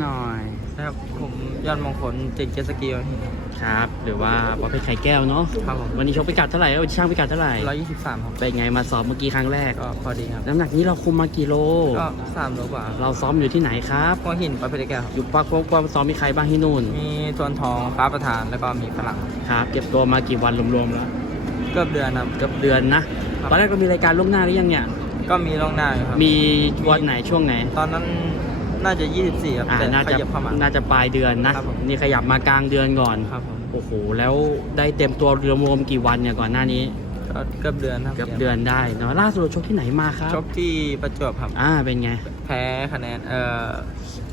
หน่อยครับผมยอดมงคลเจ็งเจสกีครับ หรือว่าปอเป็นไข่แก้วเนาะครับผมวันนี้ชกพิกัดเท่าไหร่แล้ช่างพิกัดเท่าไหร่ร้อยยี่สิบสามครับเป็นไงมาซ้อมเมื่อกี้ครั้งแรกก็พอดีครับ น้ำหนักนี้เราคุมมากี่โลก็สามโลกว่าเราซ้อมอยู่ที่ไหนครับพอหินปอเป็นไข่แก้วอยู่ปากโคกว่าซ้อมมีใครบ้างที่นู่นมีตัวทองฟ้าประธานแล้วก็มีฝรั่งครับ เก็บตัวมากี่วันรวมๆแล้วเกือบเดือนครับเกือบเดือนนะตอนแรกก็มีรายการล่วงหน้าหรือยังเนี่ย ก็มีล่วงหน้าครับมีวันไหนช่วงไหนตอนนั้นน่าจะ 24ครับแต่น่าจะขยับเข้ามา น่าจะปลายเดือนนะนี่ขยับมากลางเดือนก่อน ครับผม โอ้โหแล้วได้เต็มตัวรวมวๆกี่วันเนี่ยก่อนหน้านี้ ก็เดือนครับ เกือบเดือนได้เนาะล่าสุดชกที่ไหนมาครับชกที่ประจวบครับ อ่าเป็นไง แพ้คะแนนเอ่อ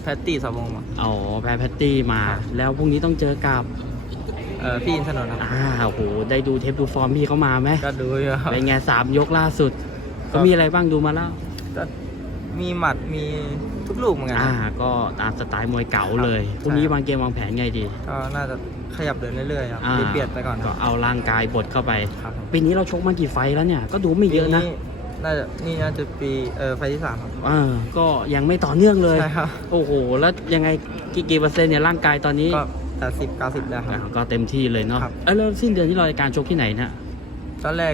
แพตตี้สองมงมาอ๋อแพ้แพตตี้มา แล้วพรุ่งนี้ต้องเจอกับเออพี่อินทนนท์ครับอ่าโหได้ดูเทปดูฟอร์มพี่เขามาไหมก็ดูอยู่ครับเป็นไงสามยกล่าสุดก็มีอะไรบ้างดูมาแล้วมีหมัดมีทุกลูกเหมือนกันอ่า ก็ตามสไตล์มวยเก่าเลยพรุ่งนี้วางเกมวางแผนไงดีก็น่าจะขยับเดินเรื่อยๆครับเปลี่ยนไปก่อนก็เอาร่างกายบดเข้าไปปีนี้เราชกมากี่ไฟแล้วเนี่ยก็ดูไม่เยอะนะน่าจะนี่น่าจะปีเอ่อไฟที่สามครับอ่าก็ยังไม่ต่อเนื่องเลยใช่ครับ โอ้โหแล้วยังไงกี่เปอร์เซ็นต์เนี่ยร่างกายตอนนี้ก็แต่สิบเก้าสิบแล้วครับก็เต็มที่เลยเนาะครับแล้วสิ้นเดือนที่เราจะการชกที่ไหนนะตอนแรก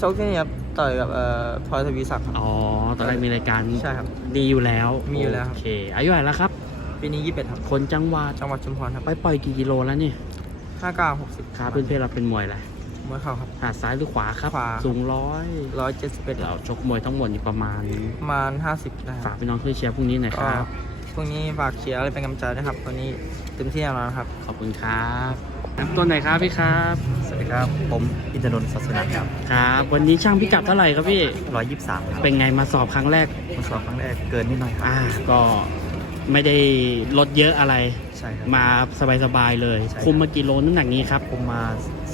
ชกที่นี่ครับต่อยกับเอ่อพลอยทวีศักดิ์ อ๋อ ตอนแรกมีรายการ ใช่ครับ ดีอยู่แล้ว มีอยู่แล้ว โอเค อายุไหนแล้วครับ ปีนี้ยี่สิบเอ็ดครับคนจังหวัดจังหวัดชุมพรครับไปปล่อยกี่กิโลแล้วนี่ห้าเก้าหกสิบขาเป็นเพศเราเป็นมวยอะไรมวยเข่าครับขาซ้ายหรือขวาครับขวาสูงร้อยร้อยเจ็ดสิบเอ็ดเราชกมวยทั้งหมดอยู่ประมาณ ประมาณห้าสิบนะฝากพี่น้องเพื่เชียร์พรุ่งนี้หน่อยครับพรุ่งนี้ฝากเชียร์อะไรเป็นกำลังใจนะครับตอนนี้เต็มที่แล้วครับ ขอบคุณครับตัวไหนครับพี่ครับ สวัสดีครับ ผมอินทนนท์ศาสนาครับ ครับ วันนี้ช่างพี่กับเท่าไหร่ครับพี่ร้อยยี่สิบสามเป็นไงมาสอบครั้งแรก มาสอบครั้งแรก เกินนิดหน่อยครับอ่า ก็ไม่ได้ลดเยอะอะไร ใช่ครับ มาสบายๆ เลยคคุมมากี่โลน้ำหนักนี้ครับคุมมา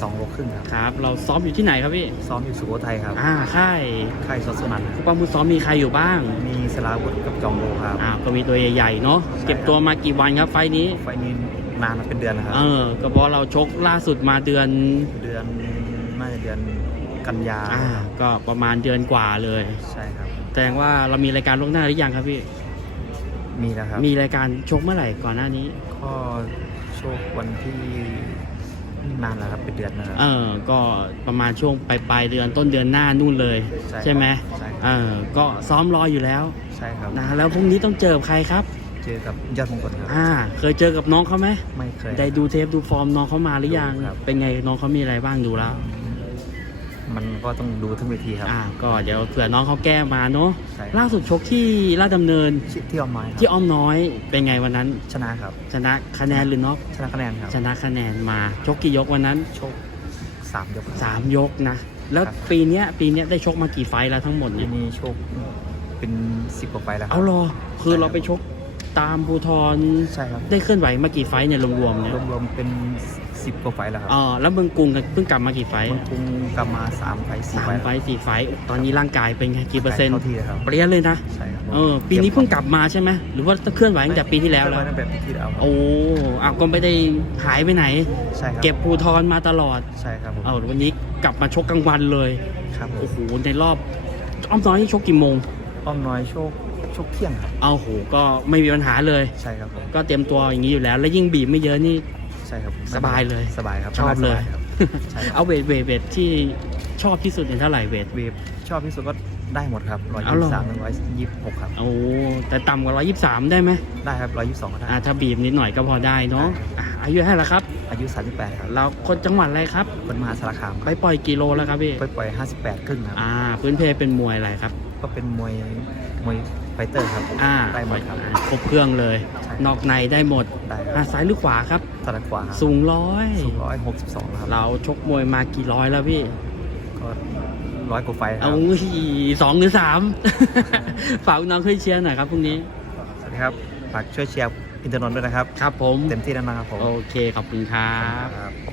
สองโลครึ่งครับ ครับ เราซ้อมอยู่ที่ไหนครับพี่ ซ้อมอยู่สุโขทัยครับ อ่าค่ายค่ายศาสนาครับประมุซ้อมมีใครอยู่บ้าง มีสลาวุฒิกับจอมโบครับ อ่า ก็มีตัวใหญ่ๆเนาะ เก็บตัวมากี่วันครับไฟนี้ ไฟนี้นานเป็นเดือนนะครับ เออ ก็เพราะเราชกล่าสุดมาเดือน เดือน ไม่เดือนกันยาอ่าก็ประมาณเดือนกว่าเลย ใช่ครับแสดงว่าเรามีรายการล่วงหน้าหรือยังครับพี่ มีแล้วครับ มีรายการชกเมื่อไหร่ก่อนหน้านี้ ก็ชกวันที่นานแล้วครับเป็นเดือนนะครเออ ก็ประมาณช่วงปลายเดือนต้นเดือนหน้านู่นเลย ใช่ไหมใ่เออก็ซ้อมรออยู่แล้ว ใช่ครับนะแล้วพรุ่งนี้ต้องเจอใครครับจอกับยอดมงคลครับอ่า เคยเจอกับน้องเขาไหมไม่เคย ได้ดูเทปดูฟอร์มน้องเขามาหรือยังเป็นไงน้องเขามีอะไรบ้างดูแล้ว มันก็ต้องดูทั้งเวทีครับ อ่า ก็เดี๋ยวเผื่อน้องเขาแก้มาเนาะ ล่าสุดชกที่ราชดำเนินที่อ้อมน้อยที่อ้อมน้อยเป็นไงวันนั้น ชนะครับ ชนะคะแนนหรือน็อกชนะคะแนนครับ ชนะคะแนนมาชกกี่ยกวันนั้น ชกสามยกสามยกนะ แล้วปีเนี้ยปีเนี้ยได้ชกมากี่ไฟแล้วทั้งหมดเนี่ยมีชกเป็นสิบกว่าไฟแล้วเอาล่ะคือเราไปชกตามภูทรใช่ครับได้เคลื่อนไหวมากี่ไฟเนี่ยรวมๆเนี่ยรวมรวมเป็นสิบกว่าไฟแล้วครับอ๋อแล้วเมืองกรุงเพิ่งกลับมากี่ไฟเมืองกรุงกลับมาสามไฟสามไฟสี่ไฟตอนนี้ร่างกายเป็นกี่เปอร์เซ็นต์เท่าทีครับเปลี่ยนเลยนะใช่ครับเออปีนี้เพิ่งกลับมาใช่ไหมหรือว่าเคลื่อนไหวตั้งแต่ปีที่แล้วแล้วแต่ที่แล้โอ้อาก็ไม่ได้หายไปไหน ใช่ครับเก็บภูทรมาตลอดใช่ครับเอาวันนี้กลับมาชกกลางวันเลยครับโอ้โห ในรอบอ้อมน้อยชกกี่โมงอ้อมน้อยชกช่วงเที่ยงครับ เอาโหก็ไม่มีปัญหาเลย ใช่ครับ ก็เตรียมตัวอย่างนี้อยู่แล้ว แล้วยิ่งบีบไม่เยอะนี่ ใช่ครับ สบายเลย สบายครับชอบเลย เอาเวทเวทที่ชอบที่สุดเนี่ยเท่าไหร่เวทเวทชอบที่สุดก็ได้หมดครับร้อยยี่สิบสามถึงร้อยยี่สิบหกครับโอ้แต่ต่ำกว่าร้อยยี่สิบสามได้ไหม ได้ครับร้อยยี่สิบสองก็ได้ถ้าบีบนิดหน่อยก็พอได้เนาะอายุเท่าไหร่ครับ อายุสสามิบแปดครับแล้วคนจังหวัดอะไรครับ คนมหาสารคาม ไปปล่อยกิโลแล้วครับพี่ไปปล่อยห้าส58ครึ่งครับอ่า พื้นเพเป็นมวยอะไรครับก็เป็นมวยมวยไฟเตอร์ครับอ่าได้หมดครับ ครบเครื่องเลย นอกในได้หมดได้หาซ้ายหรือขวาครับซ้ายขวาสูงร้อยสูงร้อยหกสิบสองครับเราชกมวยมากี่ร้อยแล้วพี่ ก็ร้อยกว่าไฟเอาสองหรือสามฝากน้องเคยเชียร์หน่อยครับพรุ่งนี้ สวัสดีครับฝากช่วยเชียร์อินเตอร์นนท์ด้วยนะครับ ครับผม เต็มที่แล้วนะครับผม โอเค ขอบคุณครับ